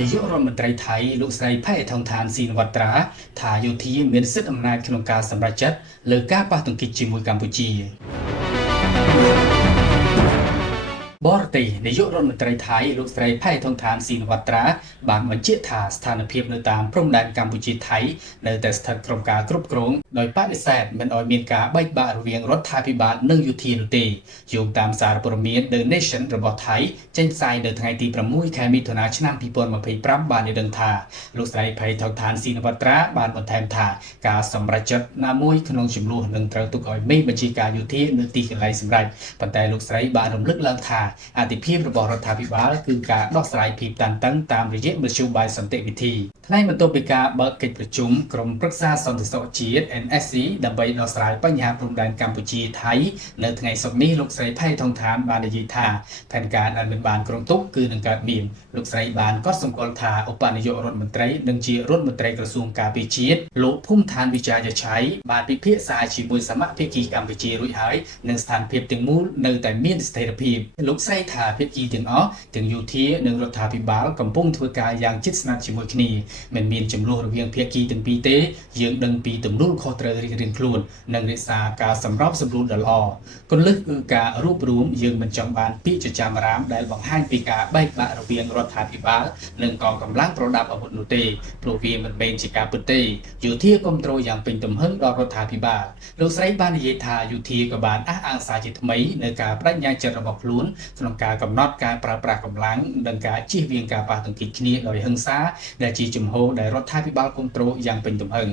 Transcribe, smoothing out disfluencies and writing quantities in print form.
នាយករដ្ឋមន្ត្រីថៃលោកស្រីផៃថងឋានស៊ីនវត្រាថាយោធាមានសិទ្ធិអំណាចក្នុងការសម្រេចចិត្តលើការប៉ះទង្គិចជាមួយកម្ពុជាបរទេសនាយករដ្ឋមន្ត្រីថៃលោកស្រីផៃថងឋានស៊ីនវត្រាបានបញ្ជាក់ថាស្ថានភាពនៅតាមព្រំដែនកម្ពុជាថៃនៅតែស្ថិតក្រោមការគ្រប់គ្រងដោយបដិសេធមិនឲ្យមានការបែកបាក់រវាងរដ្ឋាភិបាលនិងយោធានោះទេយោងតាមសារព័ត៌មាន The Nation របស់ថៃចេញផ្សាយនៅថ្ងៃទី6ខែមិថុនាឆ្នាំ2025បានដឹងថាលោកស្រីផៃថងឋានស៊ីនវត្រាបានបន្ថែមថាការសម្រេចចិត្តណាមួយក្នុងចំនួននឹងត្រូវទុកឲ្យមេបញ្ជាការយោធានៅទីកន្លែងសម្រេចប៉ុន្តែលោកស្រីបានរំលឹកឡើងថាអធិភាពរបស់រដ្ឋាភិបាលគឺការដោះស្រាយភាពតានតឹងតាមរយៈមធ្យោបាយសន្តិវិធីថ្លែងបន្ទាប់ពីការបើកកិច្ចប្រជុំក្រុមប្រឹក្សាសន្តិសុខជាតិ NSC ដើម្បីដោះស្រាយបញ្ហាព្រំដែនកម្ពុជាថៃនៅថ្ងៃសុក្រនេះលោកស្រីផៃថងឋានបាននិយាយថាផែនការដែលមិនបានគ្រោងទុកគឺនឹងកើតមានលោកស្រីបានកត់សម្គាល់ថាឧបនាយករដ្ឋមន្ត្រីនិងជារដ្ឋមន្ត្រីក្រសួងការពារជាតិលោកភូមិឋានវិជាយឆៃបានពិភាក្សាជាមួយសមាភិកីកម្ពុជារួចហើយនិងស្ថានភាពទាំងមូលនៅតែមានស្ថិរភាពលោកស្រីថាភាគីទាំងអស់ទាំងយោធានិងរដ្ឋាភិបាលកំពុងធ្វើការយ៉ាងជិតស្និទ្ធជាមួយគ្នាមិនមានចំនួនរវាងភាគីទាំងពីរទេយើងដឹងពីទំនួលខុសត្រូវរៀងៗខ្លួននិងរក្សាការសម្របសម្រួលដ៏ល្អគន្លឹះគឺការរួបរวมយើងមិនចង់បានពាក្យចចាមអារាមដែលបង្ហាញពីការបែកបាក់រវាងរដ្ឋាភិបាលនិងកងកម្លាំងប្រដាប់អាវុធនោះទេព្រោះវាមិនមែនជាការពិតទេយោធាគ្រប់គ្រងយ៉ាងពេញទំហឹងដល់រដ្ឋាភិបាលលោកស្រីបាននិយាយថាយោធាក៏បានអះអាងសារជាថ្មីនៅការបដិញ្ញាចិត្តរបស់ខ្លួនក្នុងការកំណត់ការប្រើប្រាស់កម្លាំងនិងការជៀសវាងការប៉ះទង្គិចគ្នាដោយហិង្សាដែលជាជំហរដែលរដ្ឋាភិបាលគ្រប់គ្រងយ៉ាងពេញទំហឹង